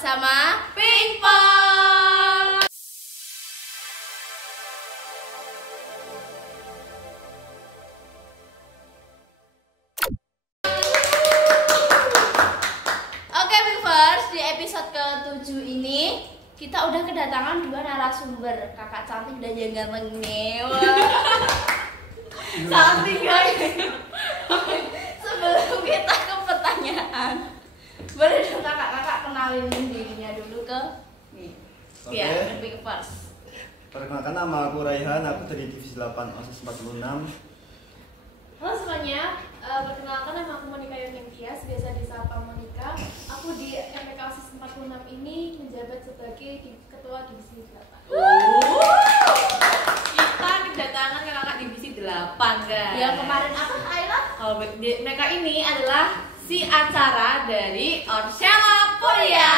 bersama Pingpong. Oke Pingpers, di episode ke-7 ini kita udah kedatangan dua narasumber, kakak cantik dan yang ganteng. Cantik guys. Sebelum kita ke pertanyaan, boleh dong kakak kenalin dirinya dulu ke Oke. Pingpers. Perkenalkan, nama aku Raihan, aku dari divisi 8 OSIS 46. Halo semuanya, perkenalkan nama aku Monika Yoningkias, biasa disapa Monika. Aku di MPK OSIS 46 ini menjabat sebagai ketua divisi 8. Kita kedatangan kakak divisi 8 guys. Yang kemarin apa Ayla? Kalau mereka ini adalah si acara dari Orsella Poria.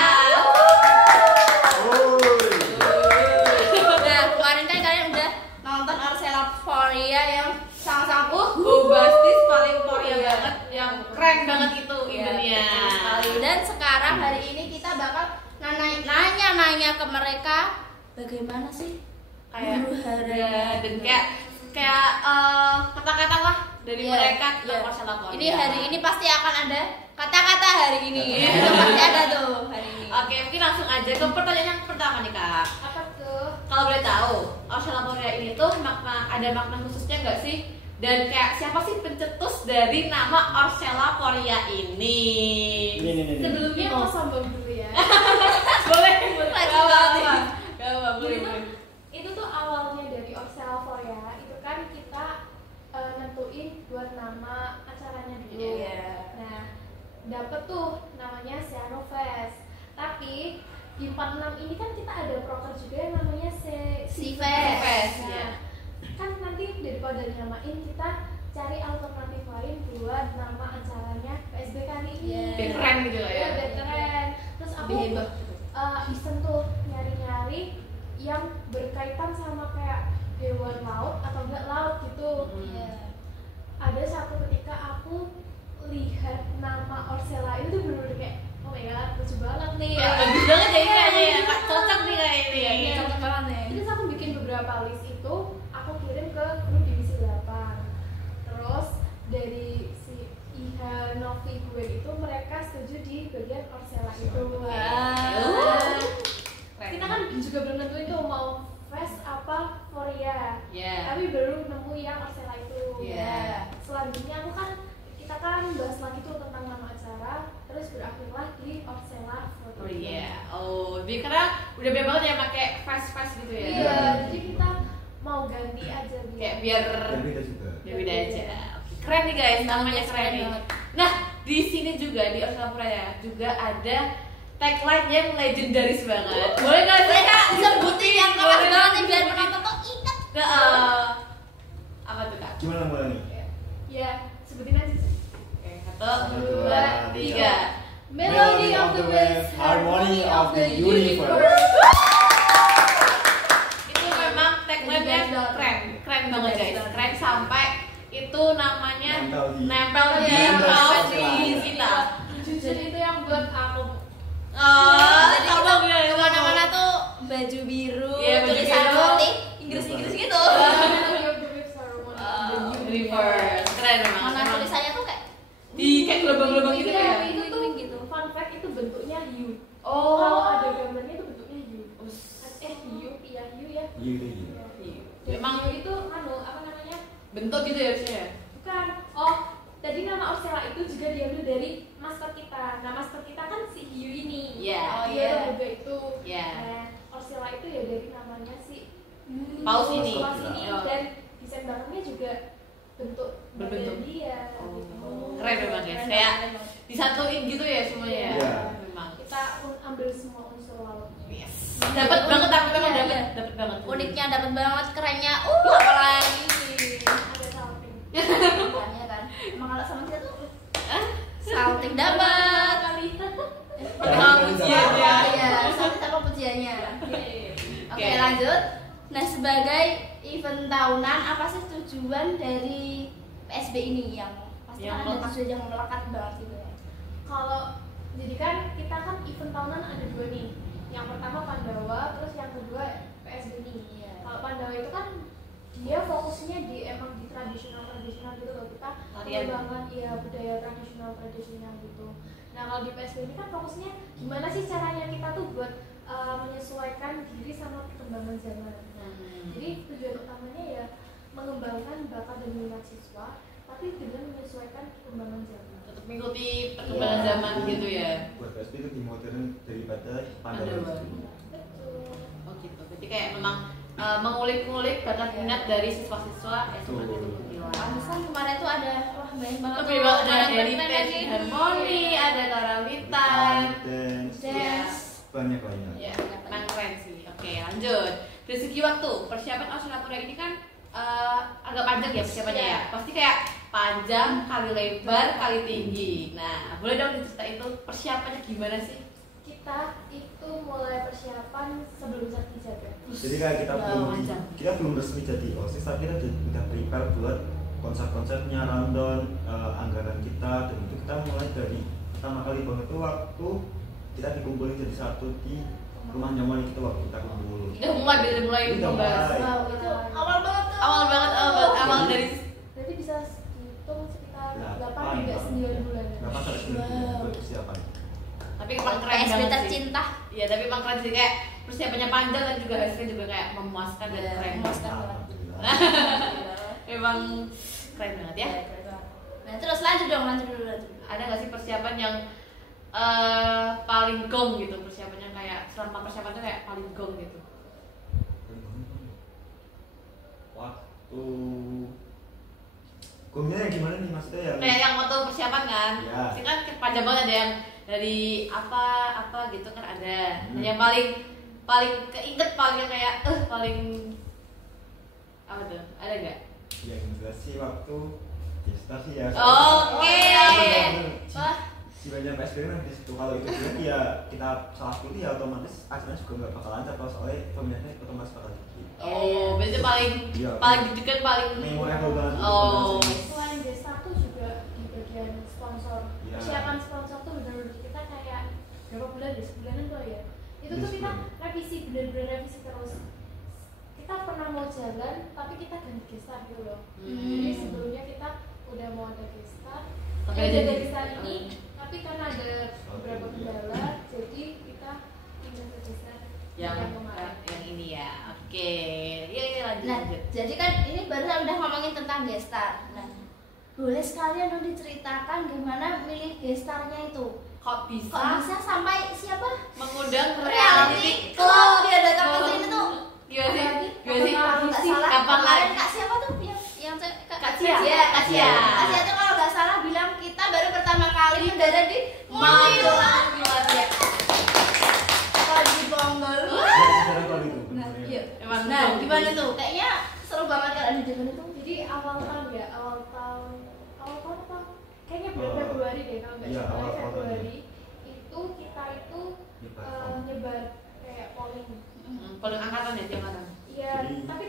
Nah kemarin kan kalian udah nonton Orsella Poria yang sangat-sangat Bombastis paling Poria banget, yang keren banget itu eventnya. betul sekali. Dan sekarang hari ini kita bakal nanya-nanya ke mereka bagaimana sih Kayak huru hara dan kayak kata-kata lah dari mereka tentang Orsella Poria. Ini hari ini pasti akan ada kata-kata hari ini. Itu pasti ada tuh hari ini. Oke, mungkin langsung aja ke pertanyaan yang pertama nih kak. Apa tuh? Kalau boleh tahu, Orsella Poria ini tuh ada makna khususnya nggak sih? Dan kayak siapa sih pencetus dari nama Orsella Poria ini? Ini. Sebelumnya mau sombong dulu ya. Boleh, Jadi boleh. tuh, itu tuh awalnya dari Orsella Poria, itu kan kita nentuin buat nama acaranya dulu. Iya. Nah, dapet tuh namanya Seano Fest. Tapi di 46 ini kan kita ada proker juga yang namanya Si Fest. Fest, Nah, ya. kan nanti daripada nyamain kita cari alternatif lain buat nama acaranya PSB kali ini. Iya. Biar keren gitu lah ya. Iya, biar keren. Terus aku Lebih heboh. iseng tuh nyari-nyari yang berkaitan sama kayak hewan laut atau enggak laut gitu. Iya. Ada satu ketika aku lihat nama Orsella itu tuh bener-bener kayak oh my god, lucu banget nih. Kayak bagus banget ya ini kayaknya ya. Kak, cocok nih kayak ini ya. Iya. Cocok banget nih. Terus aku bikin beberapa list itu, aku kirim ke grup divisi 8. Terus dari si Iha Novi gue itu mereka setuju di bagian Orsella itu. Wow. Nah, Keren. kita kan juga belum nentuin tuh mau Fest apa Korea. Iya. Tapi baru nemu yang Orsella itu. Iya. Selanjutnya kita kan bahas lagi tuh tentang nama acara, terus berakhirlah di Orsella Poria. Oh, lebih karena udah banyak banget ya pakai fast gitu ya. Iya, jadi kita mau ganti aja Kayak biar Beda juga. beda aja. Oke, keren nih guys, namanya keren nih. banget. Nah, di sini juga di Orsella Poria juga ada tagline yang legendaris banget. Boleh nggak sih kak? Sebutin yang keras Boleh. banget nih biar penonton tuh ingat. Nggak, apa tuh kak? Gimana mulai nih? Ya, sebutin aja sih. Oke, 1, 2, 3. Melody of the West, Harmony of the Universe. Itu memang tagline-nya keren banget guys. Keren sampai itu namanya nempel di kaos di kita. Jujur itu yang buat aku. Jadi tahu kita nggak? kemana-mana tuh baju biru, Iya, baju tulisan biru. putih, Inggris gitu. Melody of the West, Harmony of the Universe. Keren memang. Mana Emang tulisannya tuh kayak di kayak gelombang-gelombang gitu Iya, ya. itu tuh Wing-wing gitu. fun fact itu bentuknya hiu. Oh. Kalau ada gambarnya itu bentuknya hiu. Hiu, iya hiu ya. Iya. Dan Memang hiu itu apa namanya? bentuk gitu ya harusnya ya? Bukan. Oh, tadi nama Orsella itu juga diambil dari maskot kita. Nah, maskot kita kan si hiu ini. Iya. Oh, Dia iya. logo itu. Iya. Nah, Orsella itu ya dari namanya si Paus ini. Paus ini. Oh. Dan desain belakangnya juga bentuk Berbentuk. badan dia. Oh. Gitu. Keren memang guys. Keren Kayak banget. disatuin gitu ya semuanya ya. Iya. Memang. Kita ambil semua unsur lautnya. Yes. Dapat banget tapi memang Iya, dapat iya. dapat banget. Uniknya dapat banget, kerennya. Apalagi. Ada salting. Makanya kan. Emang kalau sama kita tuh salting dapat. Kali. Pertama pujiannya. Iya, salting apa pujiannya. Oke, lanjut. Nah, sebagai event tahunan, apa sih tujuan dari PSB ini yang pasti Yang kan ada melekat. tujuan yang melekat banget gitu ya? Kalau Jadi kan kita kan event tahunan ada 2 nih. Yang pertama Pandawa, terus yang kedua PSB nih. Iya. Kalau Pandawa itu kan dia fokusnya di emang di tradisional gitu loh, kita pengembangan ya budaya tradisional gitu. Nah kalau di PSB ini kan fokusnya gimana sih caranya kita tuh buat menyesuaikan diri sama perkembangan zaman. Jadi tujuan utamanya ya mengembangkan bakat dan minat siswa, tapi dengan menyesuaikan perkembangan zaman. Untuk mengikuti perkembangan zaman gitu ya. Buat PSB itu lebih modern daripada Pandawa. Pandawa. Betul. Oh gitu. Jadi kayak memang mengulik-ngulik bakat minat dari siswa-siswa SMA Negeri Kutilang. Pantesan kemarin tuh ada wah banyak banget Lebih banget ada anak-anak dari keren Tes lagi. Harmoni, ada karawitan. Dance, Dance. banyak banyak. Ya, memang keren sih. Oke, lanjut. Dari segi waktu, persiapan Australia ini kan agak panjang ya persiapannya ya. Pasti kayak panjang, kali lebar, kali tinggi. Nah, boleh dong diceritain itu persiapannya gimana sih? Kita itu mulai persiapan sebelum Sertifikat. Jadi kayak kita belum resmi jadi OSIS, tapi kita udah prepare buat konsep-konsepnya, rundown, anggaran kita, dan itu kita mulai dari pertama kali banget tuh waktu kita dikumpulin jadi satu di rumah nyaman kita waktu kita kumpul. Udah mulai Udah membahas. mulai. Wow, itu Awal banget tuh. Awal dari berarti bisa dihitung sekitar 8 8 hingga 9 bulan. Berapa sampai 9 bulan buat persiapan? tapi emang keren PSB banget sih. tercinta. Iya, tapi emang keren sih kayak persiapannya panjang dan juga hasilnya juga kayak memuaskan dan Iya, keren. memuaskan. Alhamdulillah. Emang keren banget ya. Nah terus lanjut dong, lanjut dulu. Ada nggak sih persiapan yang paling gong gitu, persiapannya kayak selama persiapan tuh kayak paling gong gitu? Waktu gongnya yang gimana nih maksudnya yang Kayak yang waktu persiapan kan, Iya. pasti kan panjang banget, ada yang dari apa gitu kan ada. Dan yang paling keinget paling kayak paling apa tuh? Ada nggak? yang jelas sih waktu Desta sih ya. Oke. Wah. Jiwanya PSB kan di situ, kalau itu dia ya kita salah pilih ya otomatis acaranya juga nggak bakal lancar kalau soalnya peminatnya otomatis bakal dikit. Oh, berarti paling Iya. deg-degan paling Memorable banget. Oh. Selain desa tuh juga di bagian sponsor. Iya. Persiapan sponsor tuh benar-benar kita kayak berapa bulan ya? Sebulanan tuh ya. Itu tuh kita revisi, benar-benar revisi terus. Kita pernah mau jalan tapi kita ganti gestar gitu loh. Jadi sebelumnya kita udah mau ada gestar. Tapi Ada jadi- gestar ini, tapi karena ada beberapa kendala, jadi kita pindah ke gestar yang kemarin. yang ini ya. Oke. Iya lanjut. Nah, lanjut. jadi kan ini barusan udah ngomongin tentang gestar. Nah, boleh sekalian dong diceritakan gimana milih gestarnya itu? Kok bisa, Kok bisa sampai siapa? mengundang Reality Club dia datang ke sini tuh. Gimana sih? Apalagi Gimana sih? kalau nggak salah Kapan kemarin lagi? Kak siapa tuh yang Kak Cia. Kak Cia. Kak Cia tuh kalau nggak salah bilang kita baru pertama kali mendarat di Magelang. ya. Kalau di Bonggol. Sekarang kalau itu. Nah, iya. Emang Nah, gong. gimana tuh? Kayaknya seru banget kalau di zaman itu. Jadi awal tahun apa? Kayaknya bulan Februari deh kalau nggak Iya, salah awal tahun. Februari itu kita itu nyebar kayak polling. Paling angkatan ya tiap angkatan. Iya, Jadi- tapi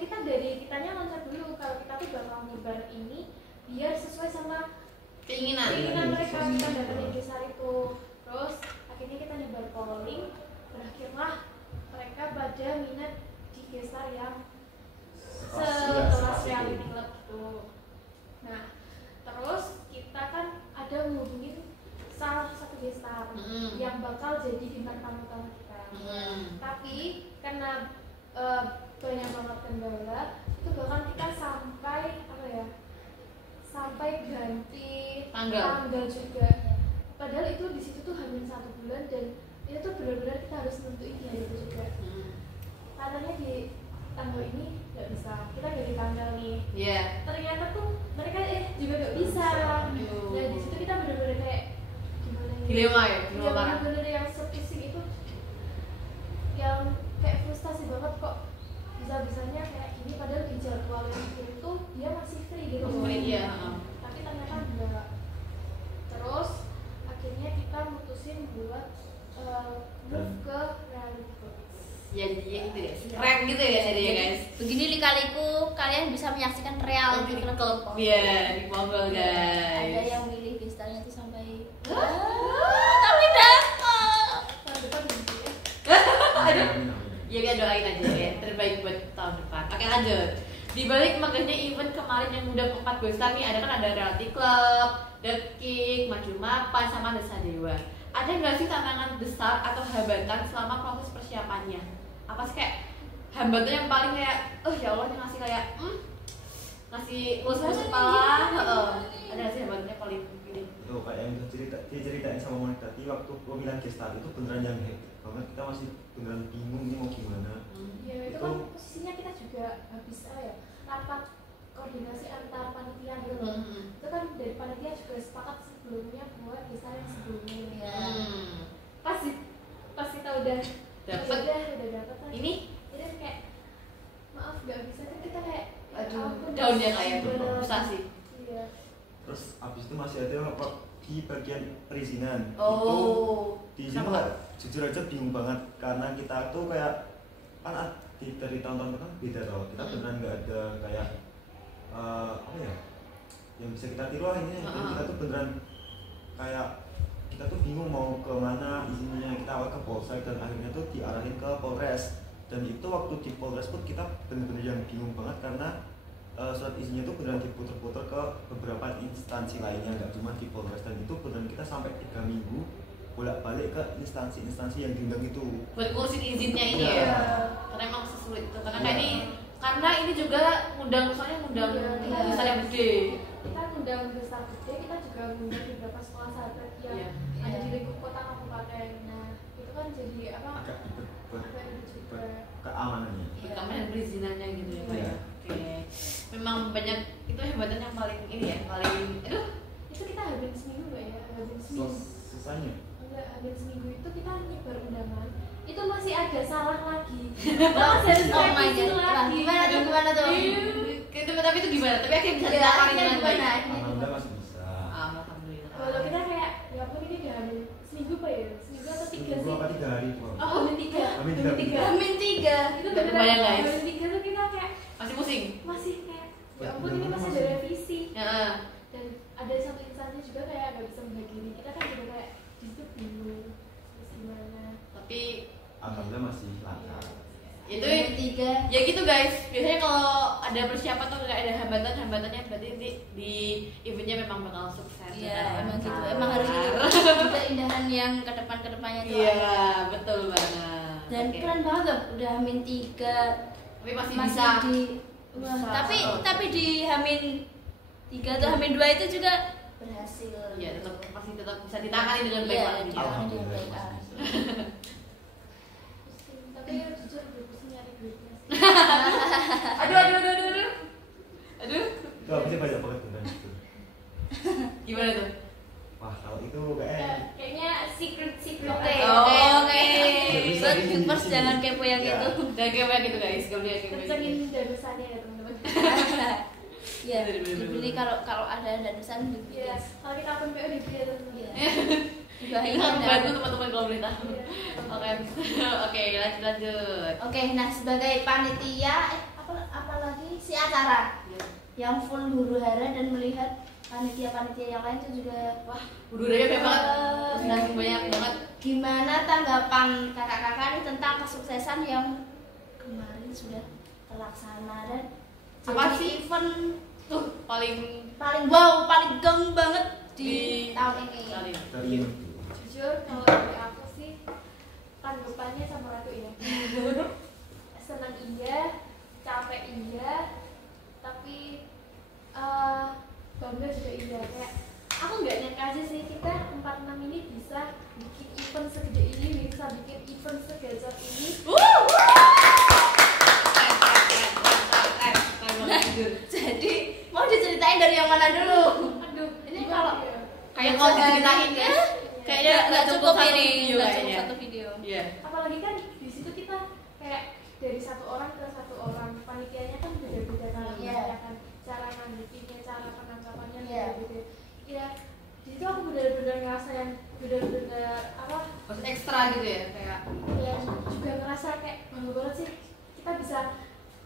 kita dari kitanya loncat dulu kalau kita tuh bakal nyebar ini biar sesuai sama Keinginan. keinginan mereka kita datangin desa itu. Terus akhirnya kita nyebar polling, berakhirlah mereka pada minat di gestar yang sekelas reality club gitu. Nah, terus kita kan ada menghubungin salah satu gestar yang bakal jadi bintang tamu kita. Tapi karena banyak banget kendala, itu bahkan kita sampai ganti Tanggal. juga. Padahal itu di situ tuh hanya 1 bulan dan itu tuh benar-benar kita harus nentuin di hari itu juga. Katanya di tanggal ini nggak bisa, kita ganti tanggal nih. Iya. Ternyata tuh mereka juga nggak bisa. Aduh. Nah di situ kita benar-benar kayak gimana ya? Dilema ya, Iya dilema parah. bener-bener yang sepusing itu, yang kayak frustasi banget kok bisa-bisanya kayak gini padahal di jadwal yang itu dia masih free gitu loh. Free, iya, heeh. Tapi ternyata enggak. Terus akhirnya kita mutusin buat move ke reality club. Ya jadinya gitu ya. Keren gitu ya jadinya guys. Begini lika-liku kalian bisa menyaksikan reality club. Iya, di Bonggol Ada guys. yang milih gestarnya tuh sampai Ya kita doain aja ya, terbaik buat tahun depan. Oke lanjut. Di balik megahnya event kemarin yang udah 4 besar nih, ada kan ada Reality Club, The Kick, Maju Mapan, sama Desa Dewa. Ada nggak sih tantangan besar atau hambatan selama proses persiapannya? Apa sih kayak hambatan yang paling kayak, oh ya Allah, ini ngasih kayak, ngasih ngurus kepala, ada nggak sih hambatannya paling gini? Itu kayak yang diceritain sama Monica tadi waktu pemilihan gestar itu beneran yang hektik banget, kita masih beneran bingung ini mau gimana. Ya itu kan posisinya kita juga habis rapat koordinasi antar panitia gitu. Itu kan dari panitia juga sepakat sebelumnya buat gestar yang sebelumnya. Pas kita udah Dapet. udah dapet kan. Ini kayak maaf nggak bisa kan kita kayak daun ya kayak frustasi. Iya. Terus abis itu masih ada rapat di bagian perizinan. Oh. Itu di sini jujur aja bingung banget karena kita tuh kayak kan dari tahun-tahun kan beda loh. Kita beneran nggak ada kayak apa ya yang bisa kita tiru lah ini. Kita tuh beneran kayak kita tuh bingung mau ke mana izinnya. Kita awal ke Polsek dan akhirnya tuh diarahin ke Polres. Dan itu waktu di Polres pun kita bener-bener yang bingung banget karena surat izinnya itu beneran diputer-puter ke beberapa instansi lainnya, nggak cuma di Polres. Dan itu beneran kita sampai 3 minggu bolak-balik ke instansi-instansi yang diundang itu buat ngurusin izinnya ini ya. Karena emang sesulit itu karena ini juga ngundang besar yang gede. Kita ngundang besar gede, kita juga ngundang beberapa sekolah sahabat yang ada di lingkup kota kabupaten. Nah itu kan jadi apa? agak ribet buat juga keamanannya. Keamanan perizinannya gitu ya. Oke. Memang banyak itu hambatan yang paling ini ya, paling itu kita habis seminggu nggak ya? Habis seminggu. Susahnya Enggak, habis seminggu itu kita nyebar undangan. Itu masih ada salah lagi. Masih harus revisi lagi. Gimana tuh? Tapi itu gimana? Tapi akhirnya bisa ditangani dengan baik. alhamdulillah masih bisa. Alhamdulillah. Kalau kita kayak ya ampun ini udah hamil seminggu apa ya? Seminggu atau 3 Seminggu sih? apa 3 hari tuh. Oh, hamil 3. Hamil 3. Amin 3. Itu Udah beneran kebayang, guys. hamil 3 tuh kita kayak Masih pusing. masih kayak ya ampun ini masih ada revisi. Ya. Dan ada satu instansi juga kayak nggak bisa menghadiri. Kita kan juga kayak di situ bingung terus gimana. Tapi Alhamdulillah masih lancar. itu 3. ya gitu guys. Biasanya kalau ada persiapan atau nggak ada hambatannya berarti di eventnya memang bakal sukses. Iya, emang gitu. Emang harus gitu. Juga indahan yang ke depannya tuh. Iya, betul banget. Dan Oke. keren banget loh, udah Hamin 3 Tapi masih masih bisa. di wah, Bisa. tapi di Hamin 3 atau Hamin 2 itu juga berhasil. Ya, masih tetap bisa ditangani dengan baik Iya, lah. ditangani. Alhamdulillah baik, masih bisa. Tapi ya jujur gue pusing nyari duitnya sih. Aduh. Itu habisnya banyak banget beneran itu. Gimana tuh? Wah kalau itu kayaknya Kayaknya secret Oh, Oke. Nggak bisa Buat di viewers sini. jangan kepo yang Ya. itu. Jangan kayak gitu guys, gak boleh kayak kencengin danusannya ya teman-teman. Ya, Bener. dibeli kalau ada danusan dibeli. Iya, kalau kita akun PO dibeli ya teman-teman. Iya. Kita Dibahayain. bantu teman-teman kalau boleh tahu. Iya. Oke, lanjut. Oke, nah sebagai panitia apalagi si acara yang full huru hara dan melihat panitia-panitia yang lain itu juga wah Uduranya banyak banget. Banyak banget. gimana tanggapan kakak-kakak ini tentang kesuksesan yang kemarin sudah terlaksana dan Apa jadi sih? event Tuh paling paling wow paling geng banget di Di- tahun ini. kali. dari yang Jujur kalau dari aku sih tanggapannya sama Ratu ya. Senang iya, capek iya, tapi bangga juga iya. Kayak aku nggak nyangka aja sih kita 46 ini bisa bikin event segede ini, bisa bikin event segajah ini. Jadi mau diceritain dari yang mana dulu? Aduh, Ini gimana kalau ya? Kayak kalau diceritain ya, kayaknya nggak cukup satu ini, video nggak kayaknya. cukup satu video. Iya. Apalagi kan di situ kita kayak dari satu orang ke satu orang, panitianya kan beda-beda kan, Iya. ya kan cara nanggapinya, cara penangkapannya Iya. beda-beda. Ya di situ aku benar-benar ngerasa yang benar-benar apa Maksud ekstra gitu ya, kayak ya juga ngerasa kayak bangga banget sih kita bisa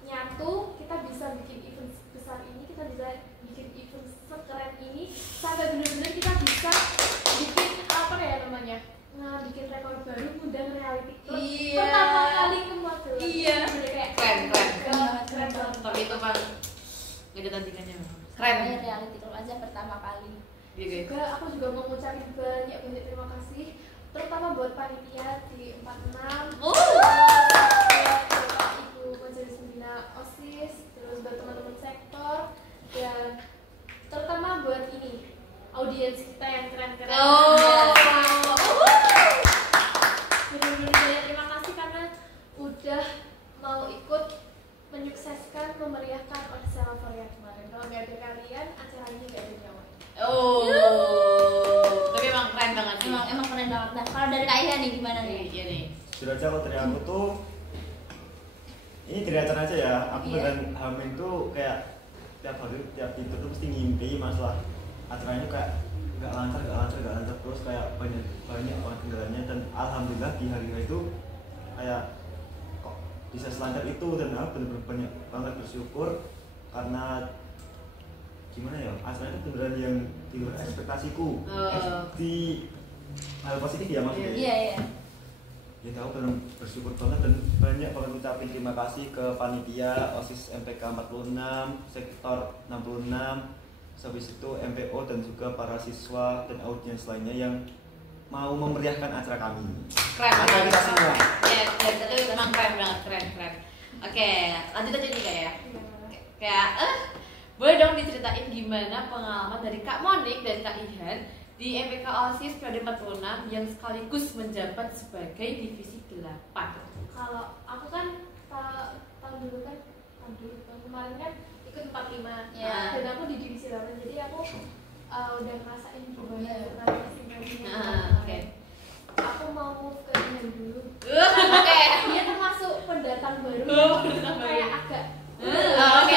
nyatu, kita bisa bikin event besar ini, kita bisa bikin event sekeren ini, sampai benar-benar kita bisa bikin apa ya namanya, bikin rekor baru ngundang reality club Iya. pertama kali ke Magelang. nggak ada tandingannya. Keren Keren. reality club aja pertama kali. Iya guys. Juga aku juga mau ngucapin banyak terima kasih terutama buat panitia di 46 buat Bapak Ibu Majelis Pembina OSIS, terus buat teman-teman sektor, dan terutama buat ini audiens kita yang keren-keren. Benar-benar banyak terima kasih karena udah mau ikut menyukseskan, memeriahkan Odyssey Lavoria kemarin. Kalau nggak ada kalian, acara ini nggak ada nyawa. Tapi emang keren banget sih. Emang keren banget. Nah, kalau dari Kak Iya nih gimana nih? Iya nih. Jujur aja kalau dari aku tuh ini dari acara aja ya. Aku Iya. dengan Hamim tuh kayak tiap hari tiap tidur tuh pasti ngimpi masalah acaranya kayak nggak lancar terus kayak banyak banget kendalanya, dan alhamdulillah di hari itu kayak kok bisa selancar itu, dan aku bener-bener banyak banget bersyukur karena gimana ya, acaranya itu beneran yang di luar ekspektasiku. Di hal positif ya maksudnya. Iya. Ya aku benar bersyukur banget dan banyak banget ucapin terima kasih ke panitia OSIS MPK 46, sektor 66, habis itu MPO dan juga para siswa dan audiens lainnya yang mau memeriahkan acara kami. Keren. Acara kita semua. Iya, itu emang keren banget, keren. Oke, lanjut aja nih Kak ya. Kayak boleh dong diceritain gimana pengalaman dari Kak Monik dan Kak Ihan di MPK OSIS periode 46 yang sekaligus menjabat sebagai divisi 8. Kalau aku kan tahun kemarin kan ikut 45 Ya. dan aku di divisi 8, jadi aku udah ngerasain gimana transisinya. Oke. Aku mau move ke Ihan dulu. Oke. Dia termasuk pendatang baru. Pendatang baru. Kayak agak Oke,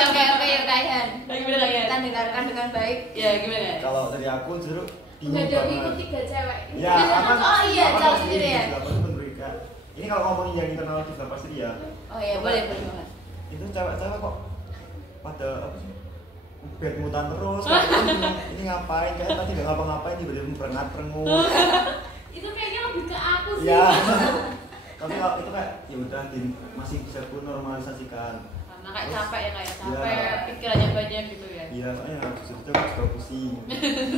Kak Ihan. Gimana Kak Ihan? Kita dengarkan dengan baik. Ya gimana? Kalau dari aku justru bingung menghadapi banget. ikut 3 cewek. Ya, aman. Oh iya, jauh sendiri ya. Ini kalau ngomongin yang internal di pasti ya. Oh iya, boleh banget. Itu cewek-cewek kok pada apa sih? Bed mutan terus. Kayak ini ngapain? Kayak tadi nggak ngapa-ngapain tiba-tiba berengat-rengut. Itu kayaknya lebih ke aku sih. Ya. Tapi kalau itu kayak ya udah masih bisa pun normalisasikan. Karena kayak capek ya, kayak capek, Ya. pikirannya banyak gitu ya. Iya, soalnya habis itu aku juga pusing.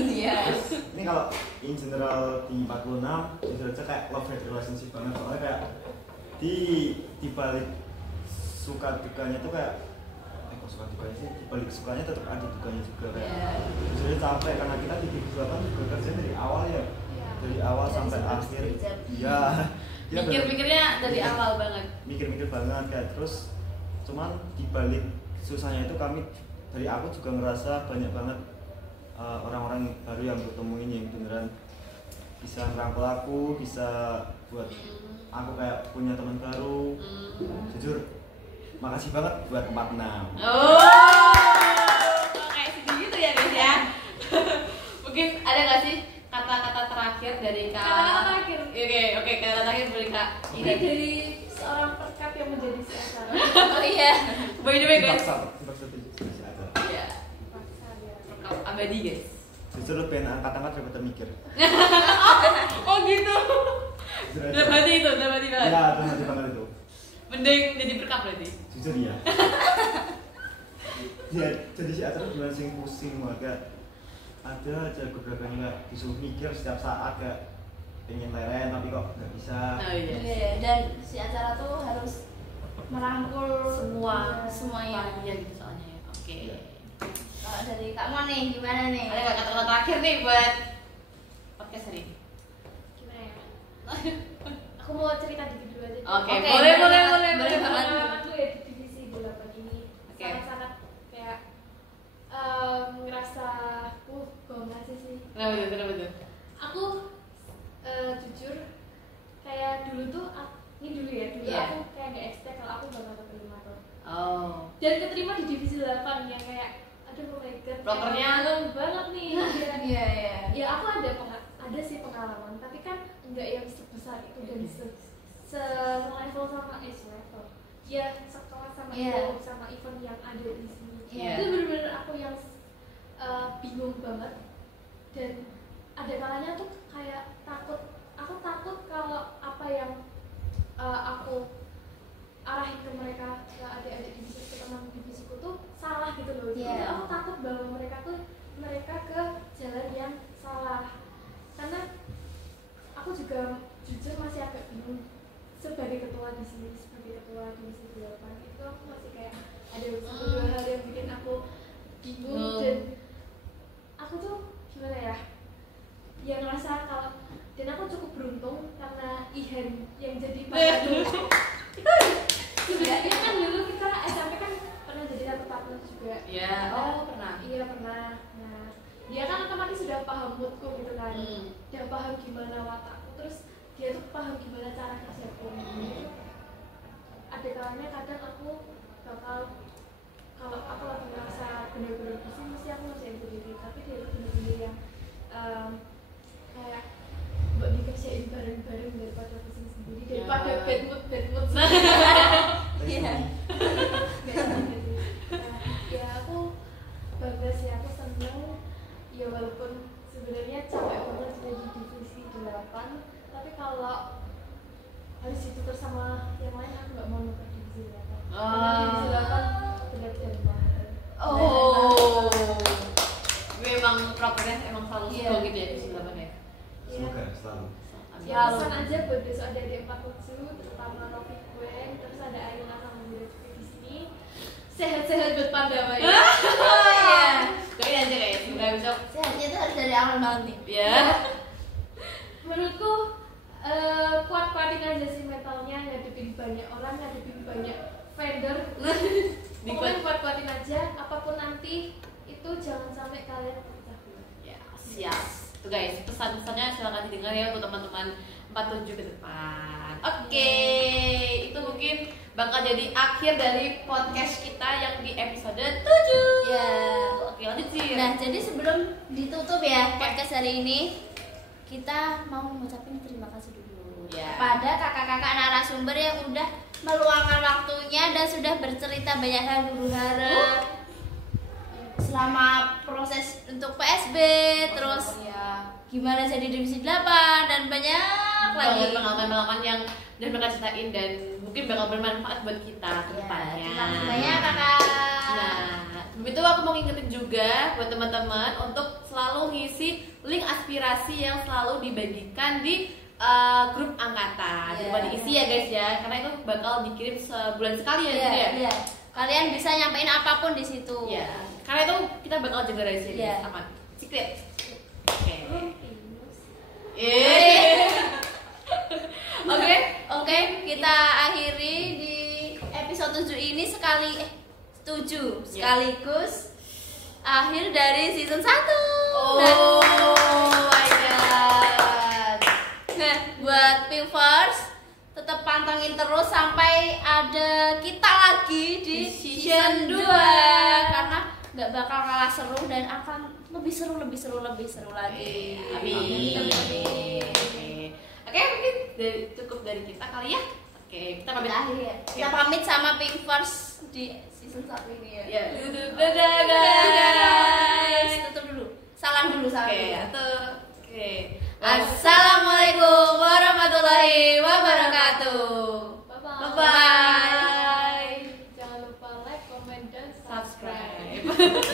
Iya. Ini kalau in general di 46 jujur aja kayak love hate relationship banget, soalnya kayak di balik suka dukanya tuh kayak kok suka dukanya sih, di balik sukanya tetap ada dukanya juga kayak. Jujur aja capek karena kita di divisi 8 juga kerja dari awal ya. Dari awal Dari sampai sebelum akhir. hijab. Iya. Dia Mikir-mikirnya dari Iya. awal banget. Mikir-mikir banget kayak terus cuman di balik susahnya itu kami dari aku juga ngerasa banyak banget orang-orang baru yang bertemuin yang beneran bisa ngerangkul aku, bisa buat aku kayak punya teman baru. Jujur makasih banget buat 46. Kayak sedih gitu ya guys ya. Mungkin ada nggak sih kata-kata terakhir dari Kak? Kata-kata terakhir. Oke, kata terakhir dari Kak. Ini dari seorang perkap yang menjadi si acara. Oh iya. By the way guys. Dipaksa aja. Iya. Paksa dia. Rekam abadi guys. Jujur lu pengen angkat-angkat daripada mikir. Oh gitu. Jujur aja. Dalam hati itu, dalam hati banget. Iya, dalam hati banget itu. Mending jadi perkap berarti. Jujur ya. Ya, jadi si acara beneran sing pusing banget. Ada aja gebrakannya kayak disuruh mikir setiap saat kayak pengen leren tapi kok nggak bisa. Oh iya. Iya, dan si acara tuh harus merangkul semuanya. Iya gitu soalnya ya. Oke. Iya. Kalau dari Kak Mon nih, gimana nih? Ada nggak kata-kata terakhir nih buat podcast hari ini? Gimana ya? Aku mau cerita dikit dulu aja. Oke, Oke, boleh boleh banget. banget. Pengalamanku ya di divisi 8 ini Oke. sangat-sangat kayak ngerasa bangga sih. Kenapa tuh? Aku jujur kayak dulu tuh ini dulu ya, Iya. aku kayak nggak expect kalau aku bakal keterima tuh. Oh. Dan keterima di divisi 8 yang kayak aduh oh my god. Prokernya keren banget nih. Ya. Iya, iya. Ya aku ada sih pengalaman, tapi kan enggak yang sebesar itu dan se-level sama level. Ya sekelas sama Iya. sama event yang ada di sini. Iya. Itu benar-benar aku yang bingung banget, dan ada kalanya tuh kayak aku takut kalau apa yang aku arahin ke mereka, ke adik-adik divisiku, teman divisiku tuh salah gitu loh. Iya. Jadi aku takut bahwa mereka ke jalan yang salah. Karena aku juga jujur masih agak bingung sebagai ketua di sini, sebagai ketua divisi 8 itu aku masih kayak ada satu dua hal yang bikin aku bingung dan aku tuh gimana ya? Yang ngerasa kalau dan aku cukup beruntung karena Ihan yang jadi pandu. Sebenarnya kan dulu kita SMP kan pernah jadi satu partner juga. Iya. Pernah. Iya pernah. Nah, dia kan otomatis sudah paham moodku gitu kan. Dia paham gimana watakku, terus dia tuh paham gimana cara kerjaku. Jadi ada kalanya kadang aku bakal kalau aku lagi ngerasa bener-bener pusing mesti aku ngerjain sendiri, tapi dia tuh bener-bener yang kayak buat dikerjain bareng-bareng daripada pusing sendiri, daripada bad mood Iya. Nah, ya aku bangga sih, aku seneng ya walaupun sebenarnya capek banget sudah di divisi 8, tapi kalau harus ditutur sama yang lain aku nggak mau nuker divisi 8 karena divisi 8 benar-benar banget. Memang progres emang selalu Iya. gitu ya di selama ya. Semoga selalu. Ya pesan aja buat besok ada di 47 terutama Rofi Gwen, terus ada Ayuna sama Bunda juga di sini. Sehat-sehat buat Pandawa ya. Iya. Doain aja guys, semoga besok Sehatnya itu harus dari awal banget nih. ya. Menurutku kuat-kuatin aja sih mentalnya, ngadepin banyak orang, ngadepin banyak vendor. Pokoknya kuat-kuatin aja, apapun nanti itu jangan sampai kalian pecah belah. Ya, siap. Tuh guys, pesan-pesannya silahkan didengar ya untuk teman-teman 47 ke depan. Oke, itu mungkin bakal jadi akhir dari podcast kita yang di episode 7. Ya. Oke, lanjut sih. Nah, jadi sebelum ditutup ya podcast hari ini, kita mau mengucapin terima kasih dulu Ya. pada kakak-kakak narasumber yang udah meluangkan waktunya dan sudah bercerita banyak hal huru-hara selama proses untuk PSB, terus gimana jadi divisi 8 dan banyak lagi pengalaman-pengalaman yang dan mereka ceritain dan mungkin bakal bermanfaat buat kita ke Ya, depannya. terima kasih banyak kakak. Nah, begitu aku mau ngingetin juga buat teman-teman untuk selalu ngisi link aspirasi yang selalu dibagikan di grup angkatan. Iya. Coba diisi ya guys ya, karena itu bakal dikirim sebulan sekali ya. Iya, gitu ya. iya. Kalian bisa nyampein apapun di situ. Iya. Karena itu kita bakal jaga rahasia Iya. guys, aman. Secret. Oke. Oke, kita akhiri di episode 7 ini sekaligus akhir dari season 1. Oh my god. Nah, buat viewers tetap pantengin terus sampai ada kita lagi di season 2 karena nggak bakal kalah seru dan akan lebih seru lagi. Amin. Oke, mungkin cukup dari kita kali ya. Oke, kita pamit. Akhir ya. Kita pamit sama viewers di season 1 ini ya. Ya, dadah guys. Tutup dulu. Salam dulu. Oke, oke. Assalamualaikum warahmatullahi wabarakatuh. Bye-bye. Bye bye.